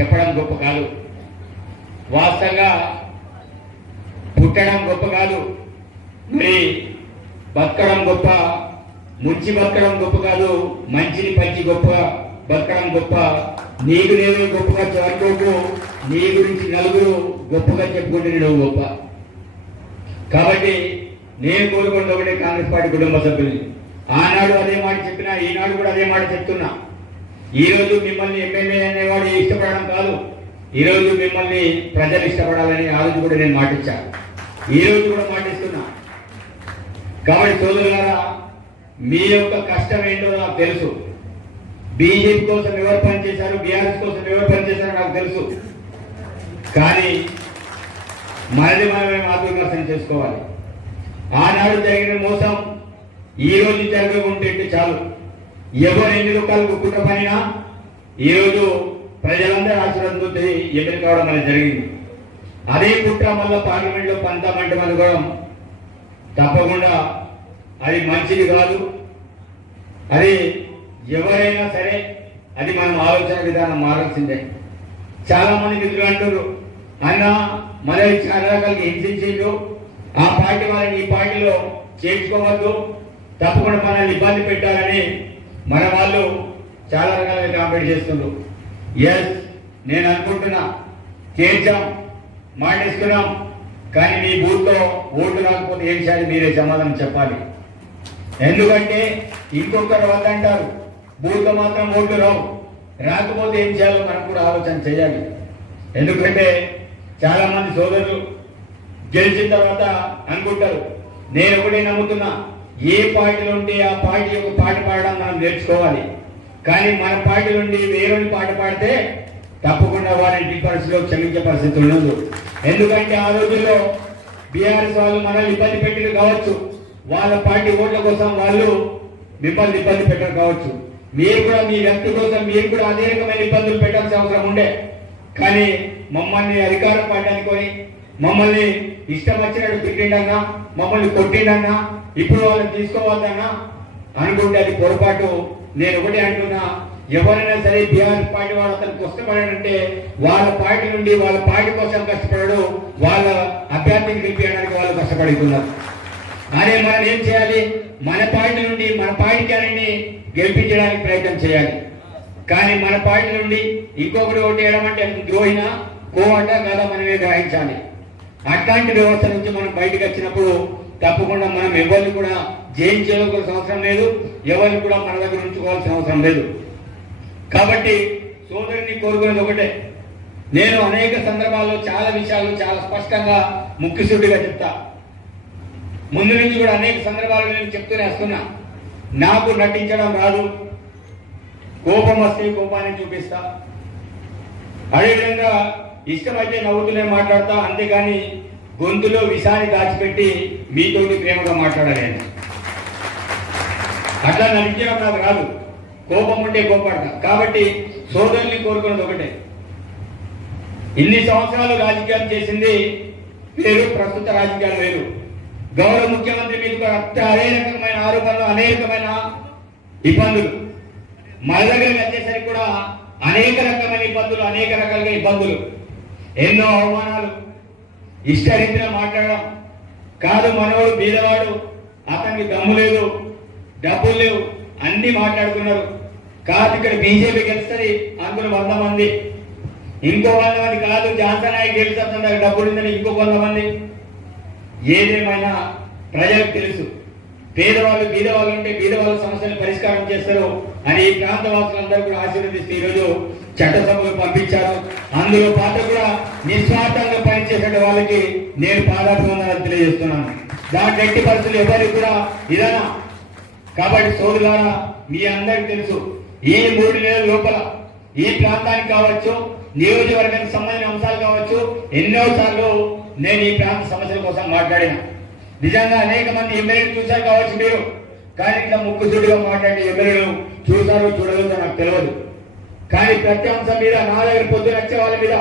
చెప్పడం గొప్ప కాదు. వాస్తవంగా పుట్టడం గొప్ప కాదు. మరి బతకడం గొప్ప ముంచి బతకడం గొప్ప కాదు. మంచిని పంచి గొప్ప బతకడం గొప్ప. నీకు నేను గొప్పగా చదువుకోకు నీ గురించి నలుగురు గొప్పగా చెప్పుకుంటే నువ్వు గొప్ప. కాబట్టి నేను కోరుకున్న ఒకటే కాంగ్రెస్ పార్టీ కుటుంబ సభ్యుల్ని. ఆనాడు అదే మాట చెప్పినా ఈనాడు కూడా అదే మాట చెప్తున్నా. ఈరోజు మిమ్మల్ని ఎమ్మెల్యే అనేవాడు ఇష్టపడడం కాదు. ఈరోజు మిమ్మల్ని ప్రజలు ఇష్టపడాలని ఆ రోజు కూడా నేను మాటిచ్చాను ఈరోజు కూడా మాటిస్తున్నా. కాబట్టి సోదరులారా మీ యొక్క కష్టం ఏంటో నాకు తెలుసు. బీజేపీ కోసం ఎవరు పనిచేశారు బీఆర్ఎస్ కోసం ఎవరు పనిచేశారో నాకు తెలుసు. కానీ మనది మనమే ఆత్మవిమర్శనం చేసుకోవాలి. ఆనాడు జరిగిన మోసం ఈ రోజు జరగకుంటే చాలు. ఎవరు ఎన్ని రూపాయలు కుట్ర పైన ఈ రోజు ప్రజలందరూ ఆశీర్వాదంతో ఎదురు కావడం అనేది జరిగింది. అదే కుట్ర మళ్ళీ పార్లమెంట్లో పంతామంటే అనుకోవడం తప్పకుండా అది మంచిది కాదు. అది ఎవరైనా సరే అది మనం ఆలోచన విధానం మారాల్సిందే. చాలా మంది మిత్రులు అంటారు అన్న మన చాలా రకాలుగా హింసించిండు ఆ పార్టీ వాళ్ళని ఈ పార్టీలో చేర్చుకోవద్దు. తప్పకుండా మనల్ని ఇబ్బంది పెట్టాలని మన వాళ్ళు చాలా రకాలుగా కాంపెట్ చేస్తున్నారు ఎస్ నేను అనుకుంటున్నా చేర్చాం మాటేసుకున్నాం కానీ మీ బూత్లో ఓటు రాకపోతే ఏం చేయాలి? మీరే సమాధానం చెప్పాలి. ఎందుకంటే ఇంకొకరు వద్దంటారు బూత్లో మాత్రం ఓట్లు రావు. రాకపోతే ఏం చేయాలో మనం కూడా ఆలోచన చేయాలి. ఎందుకంటే చాలామంది సోదరులు గెలిచిన తర్వాత అనుకుంటారు నేను ఒకటే నమ్ముతున్నా ఏ పార్టీలు ఉంటే ఆ పార్టీ యొక్క పాట పాడడం మనం నేర్చుకోవాలి. కానీ మన పార్టీ నుండి వేరే పాట పాడితే తప్పకుండా వారిని డిఫరెన్స్లో క్షమించే పరిస్థితి ఉండదు. ఎందుకంటే ఆ రోజుల్లో బీఆర్ఎస్ వాళ్ళు మనల్ని ఇబ్బంది పెట్టిన కావచ్చు. వాళ్ళ పార్టీ ఓట్ల కోసం వాళ్ళు మిమ్మల్ని ఇబ్బంది పెట్టరు కావచ్చు. మీరు కూడా మీ వ్యక్తి కోసం మీరు కూడా అదే రకమైన ఇబ్బందులు పెట్టాల్సిన అవసరం ఉండే. కానీ మమ్మల్ని అధికారం పార్టీ మమ్మల్ని ఇష్టం వచ్చినట్టు తిట్టిండన్నా మమ్మల్ని కొట్టిండన్నా ఇప్పుడు వాళ్ళని తీసుకోవద్దన్నా అనుకుంటే అది పొరపాటు. నేను ఒకటి అంటున్నా ఎవరైనా సరే బీఆర్ పార్టీ వాళ్ళు అతను కష్టపడాడంటే వాళ్ళ పార్టీ నుండి వాళ్ళ పార్టీ కోసం కష్టపడడు వాళ్ళ అభ్యర్థిని గెలిపించడానికి వాళ్ళు కష్టపడుతున్నారు. అదే మనం ఏం చేయాలి? మన పార్టీ నుండి మన పార్టీ క్యారెంట్ని గెలిపించడానికి ప్రయత్నం చేయాలి. కానీ మన పార్టీ నుండి ఇంకొకటి ఓటు వేయడం అంటే అది ద్రోహిన కోవట కదా మనమే గ్రహించాలి. అట్లాంటి వ్యవస్థ నుంచి మనం బయటకు వచ్చినప్పుడు తప్పకుండా మనం ఎవరిని కూడా జయించుకోవాల్సిన అవసరం లేదు ఎవరిని కూడా మన దగ్గర ఉంచుకోవాల్సిన అవసరం లేదు. కాబట్టి సోదరుని కోరుకునేది ఒకటే. నేను అనేక సందర్భాల్లో చాలా విషయాలు చాలా స్పష్టంగా ముఖ్యసూటిగా చెప్తా. ముందు నుంచి కూడా అనేక సందర్భాలు నేను చెప్తూనే వస్తున్నా. నాకు నటించడం రాదు. కోపం వస్తే కోపాన్ని చూపిస్తా. అదేవిధంగా ఇష్టమైతే నవ్వుతూనే మాట్లాడతా అంతేగాని గొంతులో విషాన్ని దాచిపెట్టి మీతోటి ప్రేమగా మాట్లాడలేను అట్లా నటించడం నాకు రాదు కోపం ఉంటే కోపడతా. కాబట్టి సోదరుల్ని కోరుకున్నది ఒకటే. ఇన్ని సంవత్సరాలు రాజకీయాలు చేసింది వేరు ప్రస్తుత రాజకీయాలు వేరు. గౌరవ ముఖ్యమంత్రి మీకు అత్త అదే రకమైన ఆరోపణలు అనేకమైన ఇబ్బందులు. మన దగ్గరికి వచ్చేసరికి కూడా అనేక రకమైన ఇబ్బందులు అనేక రకాలుగా ఇబ్బందులు. ఎన్నో అవమానాలు ఇష్టరీతిగా మాట్లాడడం. కాదు మనవాడు బీదవాడు అతనికి దమ్ము లేదు డబ్బులు లేవు అన్నీ మాట్లాడుకున్నారు. కాదు ఇక్కడ బీజేపీ గెలుస్తుంది అందులో వంద మంది. ఇంకో వంద మంది కాదు జాన్సన్ నాయక్ గెలుస్తుంది డబ్బులు ఉందని ఇంకో వంద మంది. ఏదేమైనా ప్రజలకు తెలుసు పేదవాళ్ళు బీదవాళ్ళు ఉంటే బీదవాళ్ళ సమస్యలు పరిష్కారం చేస్తారు అని ఈ ప్రాంత వాసులందరూ కూడా ఆశీర్వదిస్తూ ఈరోజు చట్టసభకు పంపించారు. అందులో పాటు కూడా నిస్వార్థంగా పనిచేసే వాళ్ళకి నేను పాదాభివందనాలు తెలియజేస్తున్నాను. దాని ఎట్టి పరిస్థితులు ఎవరికి కూడా ఇదనా? కాబట్టి సోదరులారా మీ అందరికి తెలుసు ఈ మూడు నెలల లోపల ఈ ప్రాంతానికి కావచ్చు నియోజకవర్గానికి సంబంధించిన అంశాలు కావచ్చు ఎన్నోసార్లు నేను ఈ ప్రాంత సమస్యల కోసం మాట్లాడిన. నిజంగా అనేక మంది ఎమ్మెల్యేలు చూశారు కావచ్చు మీరు కానీ ఇట్లా ముక్కుసూడిగా మాట్లాడే ఎమ్మెల్యేలు చూసారో చూడలేదో నాకు తెలియదు. కానీ ప్రతి అంశం మీద నా దగ్గర పొద్దున వచ్చే వాళ్ళ మీద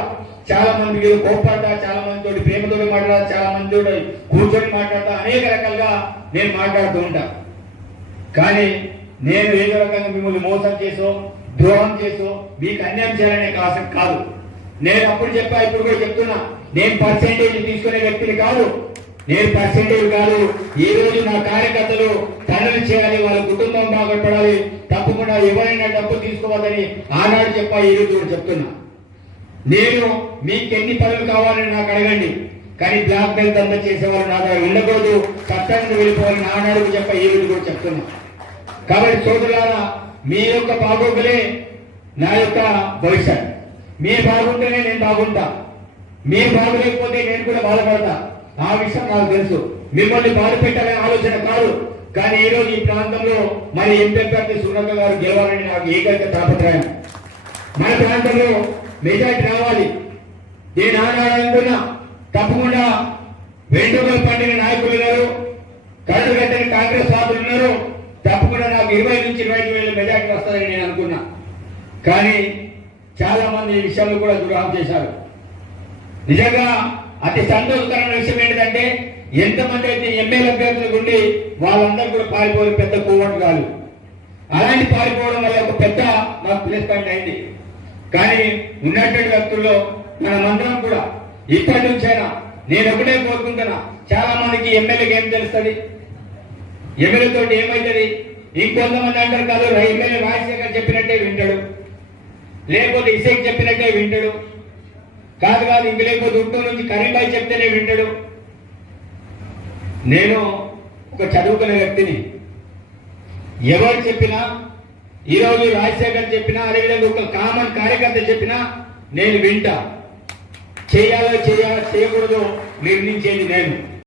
చాలా మంది మీద కోప్పడతా చాలా మంది తోటి ప్రేమతో మాట్లాడతా చాలా మంది తోటి కూర్చొని మాట్లాడతా అనేక రకాలుగా నేను మాట్లాడుతూ ఉంటా. కానీ నేను ఏదో రకంగా మిమ్మల్ని మోసం చేసో ద్రోహం చేసో మీకు అన్యాయం చేయాలనే ఆసక్తి కాదు. నేను అప్పుడు చెప్పా ఇప్పుడు కూడా చెప్తున్నా. నేను పర్సెంటేజ్ తీసుకునే వ్యక్తిని కాదు. నేను పర్సెంటేజ్ కాదు. ఈ రోజు నా కార్యకర్తలు పనులు చేయాలి వాళ్ళ కుటుంబం బాగుపడాలి తప్పకుండా ఎవరైనా డబ్బు తీసుకోవద్దని ఆనాడు చెప్పా ఈరోజు కూడా చెప్తున్నా. నేను మీకు ఎన్ని పనులు కావాలని నాకు అడగండి. కానీ బ్లాక్ మెయిల్ దందా చేసేవాళ్ళు నా దగ్గర ఉండకూడదు. చట్టానికి వెళ్ళిపోవాలని ఆనాడు చెప్ప ఈ రోజు కూడా చెప్తున్నా. కాబట్టి సోదరులారా మీ యొక్క బాగోగులే నా యొక్క భవిష్యత్. మీ బాగుంటేనే నేను బాగుంటా. మీరు బాగలేకపోతే నేను కూడా బాధపడతా. ఆ విషయం నాకు తెలుసు. మిమ్మల్ని బాధ పెట్టాలనే ఆలోచన కాదు. కానీ ఈ రోజు ఈ ప్రాంతంలో మరి ఎంపీ అభ్యర్థి సునక గారు గెలవాలని నాకు ఏకైక తాపత్రయం. మన ప్రాంతంలో మెజార్టీ రావాలి. నేను ఆనాడనుకున్నా తప్పకుండా వెంట్రుకలు పండిన నాయకులు ఉన్నారు. కళ్ళు కట్టిన కాంగ్రెస్ వాదులు ఉన్నారు. తప్పకుండా నాకు ఇరవై నుంచి ఇరవై ఐదు వేల మెజార్టీ వస్తుందని నేను అనుకున్నా. కానీ చాలా మంది ఈ విషయంలో కూడా ద్రోహం చేశారు. నిజంగా అతి సంతోషకరమైన విషయం ఏంటంటే ఎంతమంది అయితే ఎమ్మెల్యే అభ్యర్థులు ఉండి వాళ్ళందరూ కూడా పారిపోయిన పెద్ద కోవట్ కాదు. అలాంటి పారిపోవడం వల్ల ఒక పెద్ద మాకు ప్లేస్ పాయింట్ అయింది. కానీ ఉన్నటువంటి వ్యక్తుల్లో మన మందరం కూడా ఇప్పటి నుంచైనా నేను ఒకటే కోరుకుంటున్నా చాలా మందికి ఎమ్మెల్యేకి ఏం తెలుస్తుంది? ఎమ్మెల్యేతో ఏమవుతుంది ఇంకొంతమంది అంటారు కాదు ఎమ్మెల్యే రాజశేఖర్ చెప్పినట్టే వింటాడు. లేకపోతే ఇసేక్ చెప్పినట్టే వింటాడు. కాదు కాదు ఇంక లేకపోతే ఉంటూ నుంచి కరీంబాయి చెప్తేనే వింటాడు. నేను ఒక చదువుకునే వ్యక్తిని. ఎవరు చెప్పినా ఈరోజు రాజశేఖర్ చెప్పినా అదేవిధంగా ఒక కామన్ కార్యకర్త చెప్పినా నేను వింటా. చేయాలో చేయాలో చేయకూడదో నిర్ణయించేది నేను.